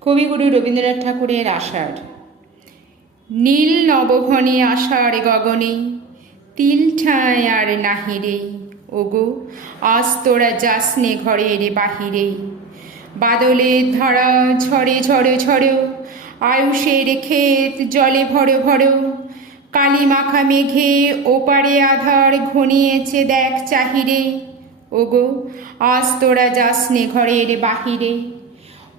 কবিগুরু রবীন্দ্রনাথ ঠাকুরের আষাঢ়। নীল নবঘনে আষাঢ় গগনে, তিল ঠাঁয় আর নাহিরে ওগো, আজ তোরা যাসনে ঘরের বাহিরে। বাদলের ধারা ঝরে ঝরে ঝড়ো আয়ুষের ক্ষেত জলে ভরে ভরো। কালী মাখা মেঘে ওপারে আধার ঘনিয়েছে দেখ চাহিরে। ওগো, আজ তোরা যাসনে ঘরের বাহিরে।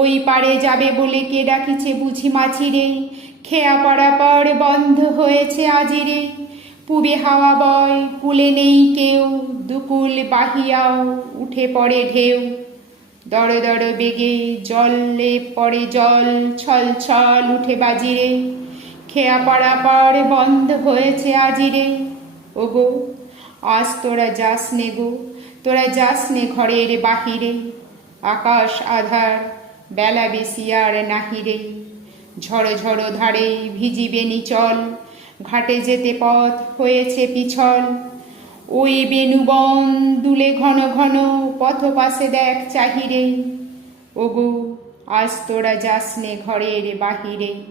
ওই পারে যাবে বলে কে ডাকিছে বুঝি মাছিরে খেয়া পড়া পর বন্ধ হয়েছে আজিরে পুবে হাওয়া বয়, কুলে নেই কেউ, দুকুল বাহিয়াও উঠে পড়ে ঢেউ। দড় দড় বেগে জলে পড়ে জল, ছল ছল উঠে বাজিরে খেয়া পড়া পর বন্ধ হয়েছে আজিরে ওগো, আজ তোরা যাস নে গো, তোরা যাস নে ঘরের বাহিরে। আকাশ আধার বেলা বেশি আর নাহিরে ঝড়ো ঝড়ো ধারে ভিজিবে নিচল, ঘাটে যেতে পথ হয়েছে পিছল। ওই বেনুবন দুলে ঘন ঘন পথ পাশে দেখ চাহিরে। ওগো, আজ তোরা যাসনে ঘরের বাহিরে।